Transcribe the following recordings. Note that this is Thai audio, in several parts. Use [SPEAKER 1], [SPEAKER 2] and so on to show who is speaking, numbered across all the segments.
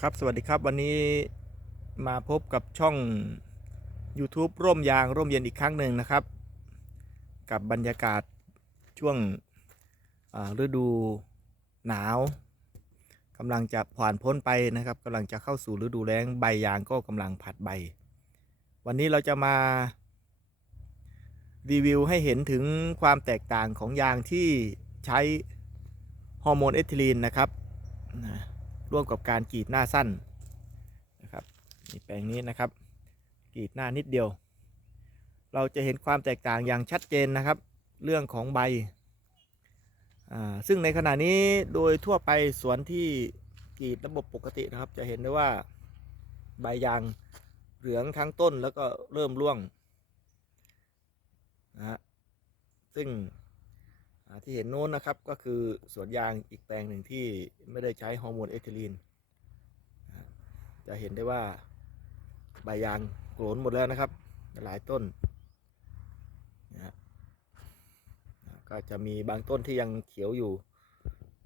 [SPEAKER 1] ครับสวัสดีครับวันนี้มาพบกับช่อง YouTube ร่มยางร่มเย็นอีกครั้งหนึ่งนะครับ กับบรรยากาศช่วงฤดูหนาวกำลังจะผ่านพ้นไปนะครับกำลังจะเข้าสู่ฤดูแล้งใบยางก็กำลังผัดใบ วันนี้เราจะมารีวิวให้เห็นถึงความแตกต่างของยางที่ใช้ฮอร์โมนเอทิลีนนะครับนะ ร่วมกับการกรีดหน้าสั้นนะครับนี่แปลงนี้นะครับกรีดหน้านิดเดียว เราจะเห็นความแตกต่างอย่างชัดเจนนะครับ เรื่องของใบอ่าซึ่งในขณะนี้โดยทั่วไปสวนที่กรีดระบบปกตินะครับ จะเห็นได้ว่าใบยางเหลืองทั้งต้นแล้วก็เริ่มร่วงนะฮะซึ่ง ที่เห็นโน้นนะครับก็คือสวนยางอีกแปลงหนึ่งที่ไม่ได้ใช้ฮอร์โมนเอทิลีน จะเห็นได้ว่าใบยางโกรนหมดแล้วนะครับ หลายต้นนะก็จะมีบางต้นที่ยังเขียวอยู่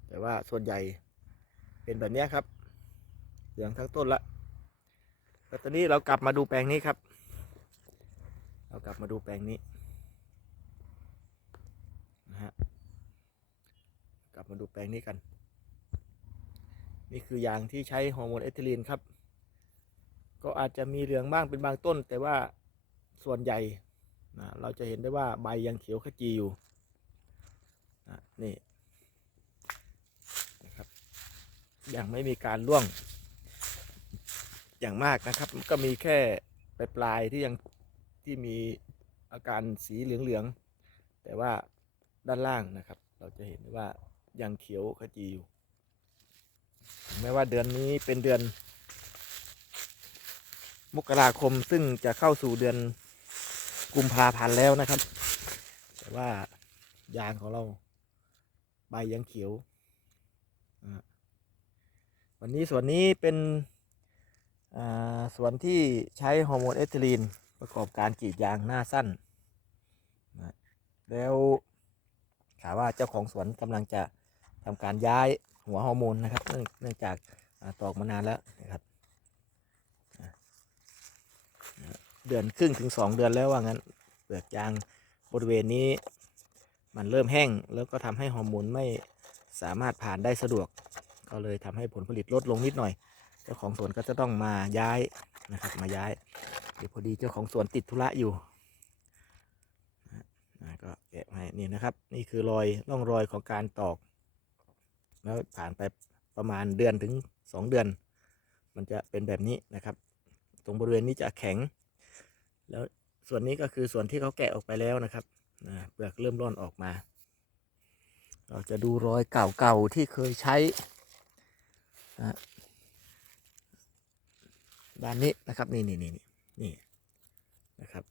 [SPEAKER 1] แต่ว่าส่วนใหญ่เป็นแบบนี้ครับ เหลืองทั้งต้นละแล้วตอนนี้เรากลับมาดูแปลงนี้ครับ เรากลับมาดูแปลงนี้นะฮะ กลับ มาดูแปลงนี้กัน นี่คือยางที่ใช้ฮอร์โมนเอทิลีนครับ ก็อาจจะมีเหลืองบ้างเป็นบางต้น แต่ว่าส่วนใหญ่นะเราจะเห็นได้ว่าใบยังเขียวขจีอยู่นะนี่นะครับยังไม่มีการร่วงอย่างมากนะครับ ก็มีแค่ปลายปลายๆที่ยังที่มีอาการสีเหลืองๆแต่ว่าด้านล่างนะครับ เราจะเห็นว่า ยังเขียวขจีอยู่แม้ว่าเดือนนี้เป็นเดือน มกราคมซึ่งจะเข้าสู่เดือนกุมภาพันธ์แล้วนะครับ แต่ว่ายางของเราใบยังเขียว วันนี้สวนนี้เป็นสวนที่ใช้ฮอร์โมนเอทิลีนประกอบการกรีดยางหน้าสั้น แล้วข่าวว่าเจ้าของสวนกำลังจะ ทำการย้ายหัวฮอร์โมนนะครับ เนื่องจากตอกมานานแล้วนะครับเดือนครึ่งถึงสองเดือนแล้วว่างั้นเปลือกยางบริเวณนี้ มันเริ่มแห้งแล้วก็ทำให้ฮอร์โมนไม่สามารถผ่านได้สะดวก ก็เลยทำให้ผลผลิตลดลงนิดหน่อย เจ้าของสวนก็จะต้องมาย้ายนะครับ มาย้ายเดี๋ยวพอดีเจ้าของสวนติดธุระอยู่นะก็แกะให้นี่นะครับ นี่คือรอยร่องรอยของการตอก แล้วผ่านไปประมาณเดือนถึงสองเดือน มันจะเป็นแบบนี้นะครับ ตรงบริเวณนี้จะแข็ง แล้วส่วนนี้ก็คือส่วนที่เขาแกะออกไปแล้วนะครับเปลือกเริ่มร่อนออกมา เราจะดูรอยเก่าๆที่เคยใช้ด้านนี้นะครับนี่นี่นี่นี่นี่นะครับ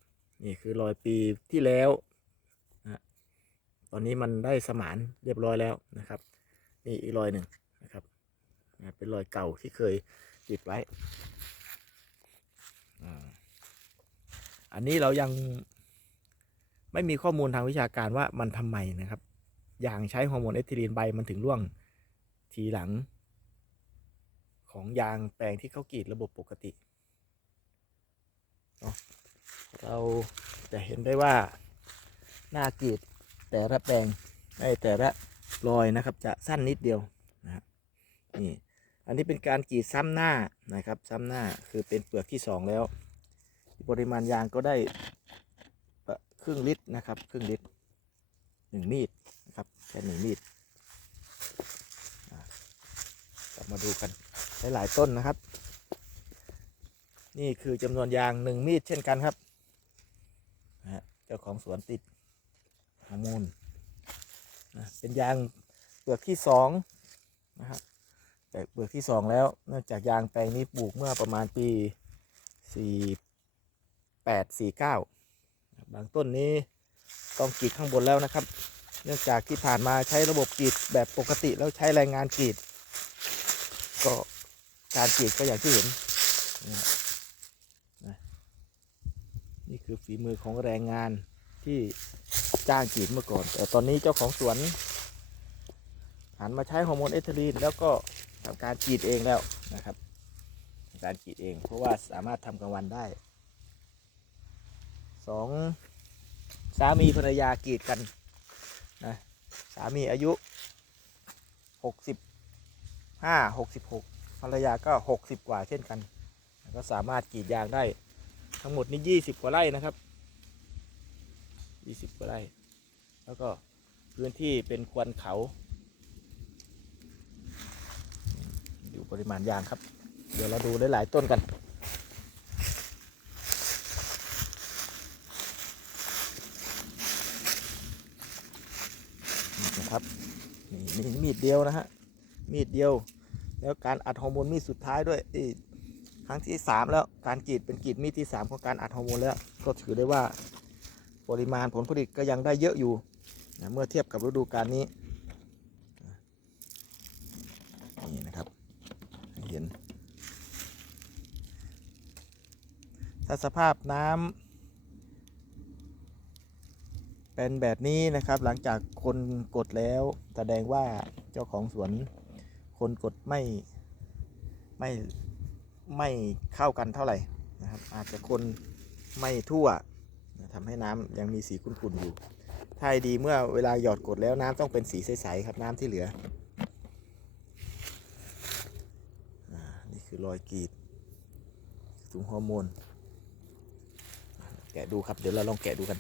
[SPEAKER 1] นี่คือรอยปีที่แล้วนะตอนนี้มันได้สมานเรียบร้อยแล้วนะครับ นี่อีกรอยหนึ่งนะครับเป็นรอยเก่าที่เคยติดไว้อันนี้เรายังไม่มีข้อมูลทางวิชาการว่ามันทำไมนะครับ อย่างใช้ฮอร์โมนเอทิลีนใบมันถึงร่วงทีหลัง ของยางแปลงที่เขากรีดระบบปกติเนาะเราจะเห็นได้ว่าหน้ากรีดแต่ละแปลงไอ้แต่ละ รอยนะครับ จะสั้นนิดเดียวนะนี่ อันนี้เป็นการกรีดซ้ำหน้านะครับ ซ้ำหน้าคือเป็นเปลือกที่สองแล้ว ปริมาณยางก็ได้ครึ่งลิตรนะครับ ครึ่งลิตรหนึ่งมีดนะครับแค่หนึ่งมีดกลับมาดูกันหลาย ๆ ต้นนะครับ นี่คือจำนวนยางหนึ่งมีดเช่นกันครับนะฮะเจ้าของสวนติดฮอร์โมน นะเป็นยางเปลือกที่สองนะฮะแต่เปลือกที่สองแล้วเนื่องจากยางแปลงนี้ปลูกเมื่อประมาณปีสี่แปดสี่เก้าบางต้นนี้ต้องกรีดข้างบนแล้วนะครับ เนื่องจากที่ผ่านมาใช้ระบบกรีดแบบปกติแล้วใช้แรงงานกรีด ก็การกรีดก็อย่างที่เห็นนี่คือฝีมือของแรงงานที่ จ้างกรีดเมื่อก่อน แต่ตอนนี้เจ้าของสวนหันมาใช้ฮอร์โมนเอทิลีนแล้วก็ทำการกรีดเองแล้วนะครับการกรีดเอง เพราะว่าสามารถทำกลางวันได้สองสามีภรรยากรีดกันนะสามีอายุหกสิบห้าหกสิบหกภรรยาก็หกสิบกว่าเช่นกัน ก็สามารถกรีดยางได้ทั้งหมดนี่ยี่สิบกว่าไร่นะครับยี่สิบกว่าไร่ แล้วก็พื้นที่เป็นควนเขาดูปริมาณยางครับ เดี๋ยวเราดูหลาย ๆ ต้นกันนะครับนี่มีมีดเดียวนะฮะ มีดเดียว แล้วการอัดฮอร์โมนมีดสุดท้ายด้วยครั้งที่สามแล้วการกรีดเป็นกรีดมีดที่สามของการอัดฮอร์โมนแล้ว ก็ถือได้ว่า ปริมาณผลผลิตก็ยังได้เยอะอยู่ นะเมื่อเทียบกับฤดูกาลนี้นี่นะครับเห็น ถ้าสภาพน้ำเป็นแบบนี้นะครับหลังจากคนกดแล้วแสดงว่าเจ้าของสวนคนกดไม่ไม่ไม่เข้ากันเท่าไหร่นะครับอาจจะคนไม่ทั่วทำให้น้ำยังมีสีขุ่นๆอยู่ ถ้าให้ดีเมื่อเวลาหยอดกดแล้วน้ำต้องเป็นสีใสๆครับน้ำที่เหลืออนี่คือรอยกรีดถุงฮอร์โมน แกะดูครับ เดี๋ยวเราลองแกะดูกัน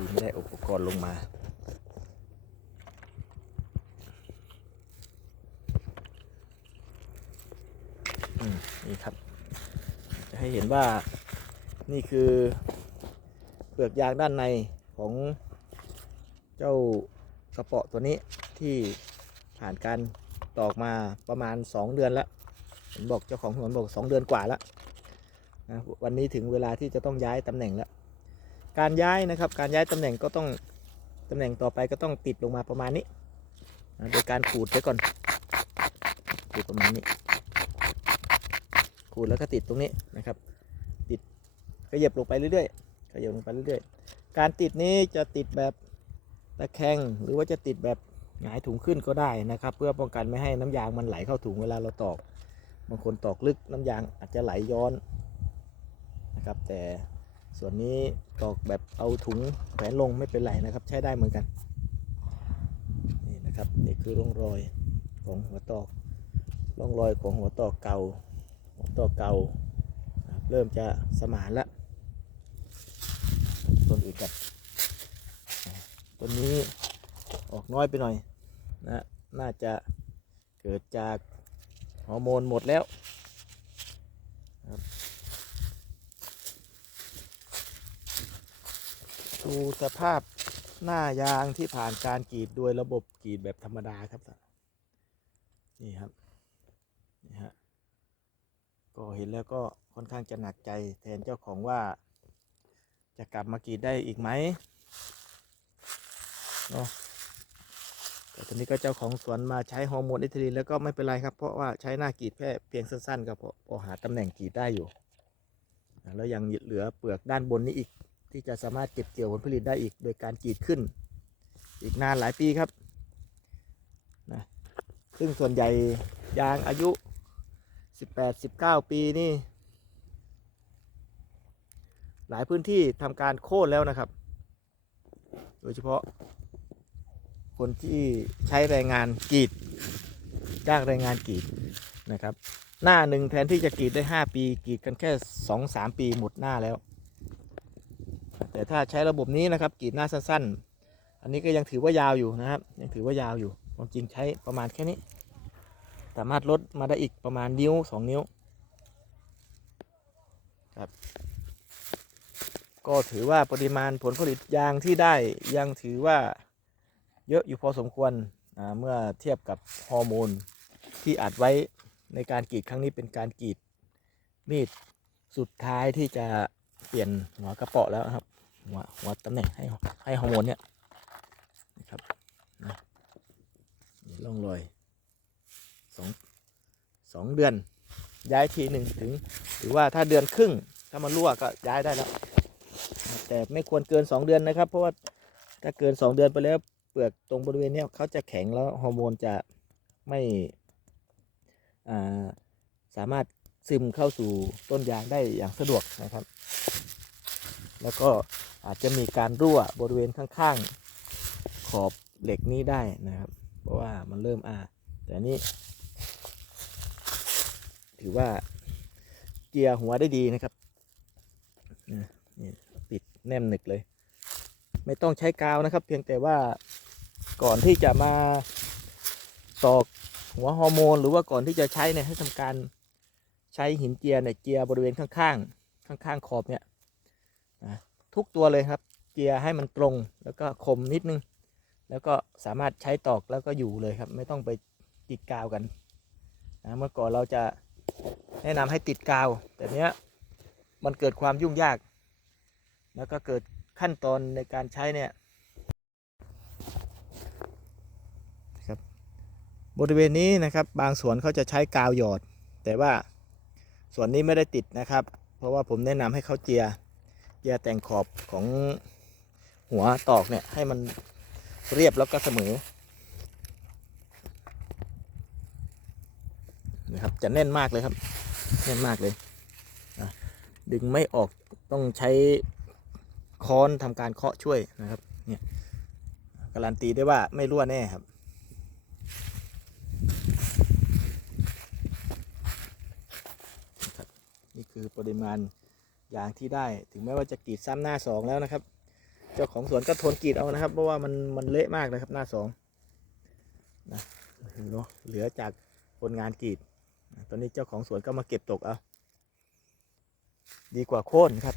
[SPEAKER 1] ดีไม่ได้อุปกรณ์ลงมาอืมนี่ครับ จะให้เห็นว่า นี่คือเปลือกยางด้านในของเจ้ากระปาะตัวนี้ที่ผ่านการตอกมาประมาณ 2 เดือนแล้วเห็นบอกเจ้าของสวนบอก 2 เดือนกว่าแล้วนะวันนี้ถึงเวลาที่จะต้องย้ายตำแหน่งแล้ว การย้ายนะครับการย้ายตำแหน่งก็ต้องตำแหน่งต่อไปก็ต้องติดลงมาประมาณนี้นะโดยการขูดไว้ก่อนขูดประมาณนี้ขูดแล้วก็ติดตรงนี้นะครับ ขยับลงไปเรื่อยๆขยับลงไปเรื่อยๆ การติดนี้จะติดแบบตะแคงหรือว่าจะติดแบบหงายถุงขึ้นก็ได้นะครับ เพื่อป้องกันไม่ให้น้ำยางมันไหลเข้าถุงเวลาเราตอกบางคนตอกลึกน้ำยางอาจจะไหลย้อนนะครับ แต่ส่วนนี้ตอกแบบเอาถุงแขวนลงไม่เป็นไรนะครับ ใช้ได้เหมือนกันนี่นะครับนี่คือร่องรอยของหัวตอกร่องรอยของหัวตอกเก่าหัวตอกเก่าเริ่มจะสมานแล้ว กันต้นนี้ออกน้อยไปหน่อยนะน่าจะเกิดจากฮอร์โมนหมดแล้วครับดูสภาพหน้ายางที่ผ่านการกรีดโดยระบบกรีดแบบธรรมดาครับ นี่ครับนี่ฮะก็เห็นแล้วก็ค่อนข้างจะหนักใจแทนเจ้าของว่า จะกลับมากรีดได้อีกไหมเนาะแต่ตอนนี้ก็เจ้าของสวนมาใช้ฮอร์โมนอิทลินแล้วก็ไม่เป็นไรครับ เพราะว่าใช้หน้ากรีดแค่เพียงสั้นๆก็พอหาตำแหน่งกรีดได้อยู่ แล้วยังเหลือเปลือกด้านบนนี้อีก ที่จะสามารถเก็บเกี่ยวผลผลิตได้อีก โดยการกรีดขึ้น อีกนานหลายปีครับนะซึ่งส่วนใหญ่ยางอายุสิบแปดสิบเก้าปีนี่ หลายพื้นที่ทำการโค่นแล้วนะครับ โดยเฉพาะ คนที่ใช้แรงงานกรีดจ้างแรงงานกรีดนะครับ หน้าหนึ่งแทนที่จะกรีดได้ 5 ปีกรีดกันแค่ 2-3 ปีหมดหน้าแล้ว แต่ถ้าใช้ระบบนี้นะครับกรีดหน้าสั้นๆ อันนี้ก็ยังถือว่ายาวอยู่นะครับ ยังถือว่ายาวอยู่ความจริงใช้ประมาณแค่นี้ สามารถลดมาได้อีกประมาณนิ้วสองนิ้วครับ ก็ถือว่าปริมาณผลผลิตยางที่ได้ยังถือว่าเยอะอยู่พอสมควรเมื่อเทียบกับฮอร์โมนที่อัดไว้ในการกรีดครั้งนี้เป็นการกรีดมีดสุดท้ายที่จะเปลี่ยนหัวกระเปาะแล้วครับหัวหัวตำแหน่งให้ให้ฮอร์โมนเนี่ยนะครับนะนี่ร่องรอยสองสองเดือนย้ายทีหนึ่งถึงหรือว่าถ้าเดือนครึ่ง ถ้ามันรั่วก็ย้ายได้แล้ว แต่ไม่ควรเกินสองเดือนนะครับ เพราะว่าถ้าเกินสองเดือนไปแล้วเปลือกตรงบริเวณนี้เขาจะแข็งแล้วฮอร์โมนจะไม่าสามารถซึมเข้าสู่ต้นยางได้อย่างสะดวกนะครับ แล้วก็อาจจะมีการรั่วบริเวณข้างๆขอบเหล็กนี้ได้นะครับ เพราะว่ามันเริ่มอาแต่นี้ถือว่าเกียร์หัวได้ดีนะครับนี่ แน่นหนึกเลย ไม่ต้องใช้กาวนะครับ เพียงแต่ว่าก่อนที่จะมาตอกหัวฮอร์โมน หรือว่าก่อนที่จะใช้เนี่ยให้ทำการใช้หินเจียเนี่ยเจียบริเวณข้างๆข้างๆขอบเนี่ยนะทุกตัวเลยครับ เจียให้มันตรงแล้วก็คมนิดนึง แล้วก็สามารถใช้ตอกแล้วก็อยู่เลยครับ ไม่ต้องไปติดกาวกันนะเมื่อก่อนเราจะแนะนำให้ติดกาว แต่เนี้ยมันเกิดความยุ่งยาก แล้วก็เกิดขั้นตอนในการใช้เนี่ยครับบริเวณนี้นะครับบางสวนเขาจะใช้กาวหยอด แต่ว่าส่วนนี้ไม่ได้ติดนะครับ เพราะว่าผมแนะนำให้เขาเจียเจียแต่งขอบของหัวตอกเนี่ยให้มันเรียบแล้วก็เสมอนะครับจะแน่นมากเลยครับแน่นมากเลยดึงไม่ออกต้องใช้ ค้อนทำการเคาะช่วยนะครับเนี่ยการันตีได้ว่าไม่รั่วแน่ครับ นี่คือปริมาณยางที่ได้ถึงแม้ว่าจะกรีดซ้ำหน้าสองแล้วนะครับ เจ้าของสวนก็ทนกรีดเอานะครับ เพราะว่ามันมันเละมากนะครับหน้าสองนะเนาะเหลือจากคนงานกรีด ตอนนี้เจ้าของสวนก็มาเก็บตกเอา ดีกว่าโค่นครับ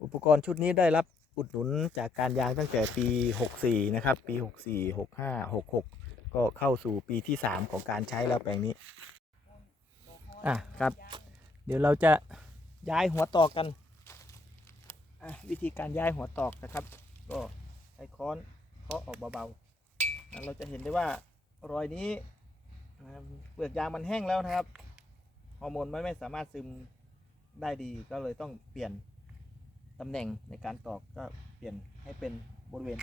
[SPEAKER 1] อุ ปกรณ์ชุดนี้ได้รับอุดหนุนจากการยางตั้งแต่ปี 64 นะครับ ปี 64 65 66 ก็เข้าสู่ปีที่ 3 ของการใช้แล้วแปลงนี้ อะครับ เดี๋ยวเราจะย้ายหัวตอกกันอะวิธีการย้ายหัวตอกนะครับ ก็ใช้ค้อนเคาะออกเบาๆเราจะเห็นได้ว่ารอยนี้เปลือกยางมันแห้งแล้วนะครับ ฮอร์โมนมันไม่สามารถซึมได้ดีก็เลยต้องเปลี่ยน ตำแหน่งในการตอกก็เปลี่ยนให้เป็นบริเวณ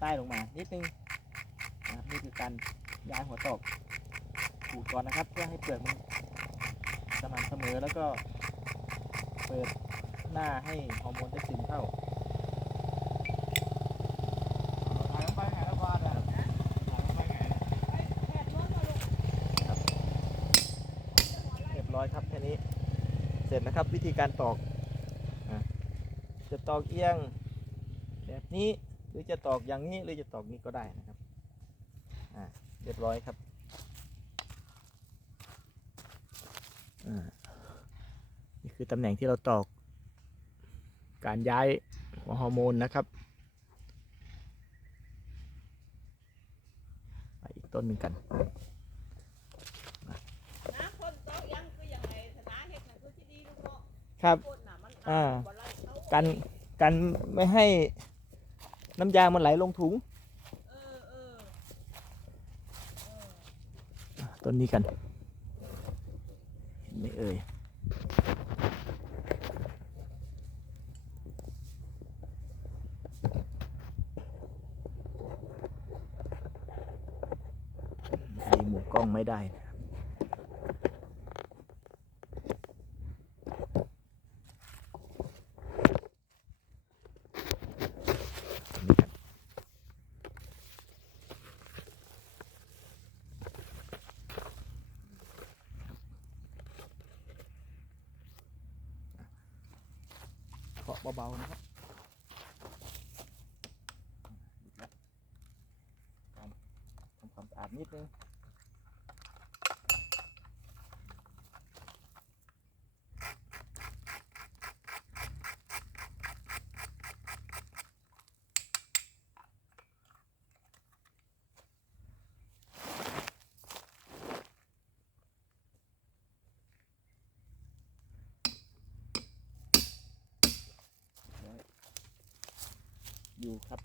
[SPEAKER 1] ใต้ลงมานิดนึงนะครับนี่คือการย้ายหัวตอกขูก่อนนะครับ เพื่อให้เปลือกมันสม่ำเสมอแล้วก็เปิดหน้าให้ฮอร์โมนได้ซึมเข้าเรียบร้อยครับแค่นี้ เสร็จนะครับวิธีการตอก จะตอกเอียงแบบนี้หรือจะตอกอย่างนี้หรือจะตอกนี้ก็ได้นะครับอ่าเรียบร้อยครับอ่านี่คือตำแหน่งที่เราตอก การย้ายหัวฮอร์โมนนะครับไปอีกต้นหนึ่งกัน
[SPEAKER 2] น้ำคนโตะยังคือยังไงสนาเฮ็ดน่ะคือที่ดีลูกเนาะ
[SPEAKER 1] ครับ
[SPEAKER 2] คนน่ะมัน
[SPEAKER 1] อ่า
[SPEAKER 2] บ่ไล่เขา
[SPEAKER 1] กันกันไม่ให้น้ำยางมันไหลลงถุงต้นนี้กันเห็นไหม่เอ่ยดีหมุมกล้องไม่ได้นะครับนี่ครับ เคาะเบาๆนะครับทำความสะอาดนิดนึง อยู่ครับ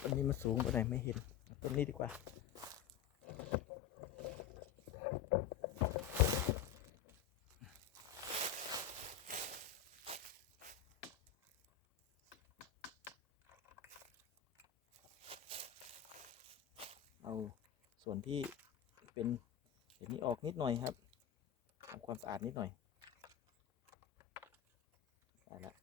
[SPEAKER 1] ต้นนี้มันสูงไปไหนไม่เห็นต้นนี้ดีกว่า เอาส่วนที่เป็นเห็นนี้ออกนิดหน่อยครับทำความสะอาดนิดหน่อยได้ละ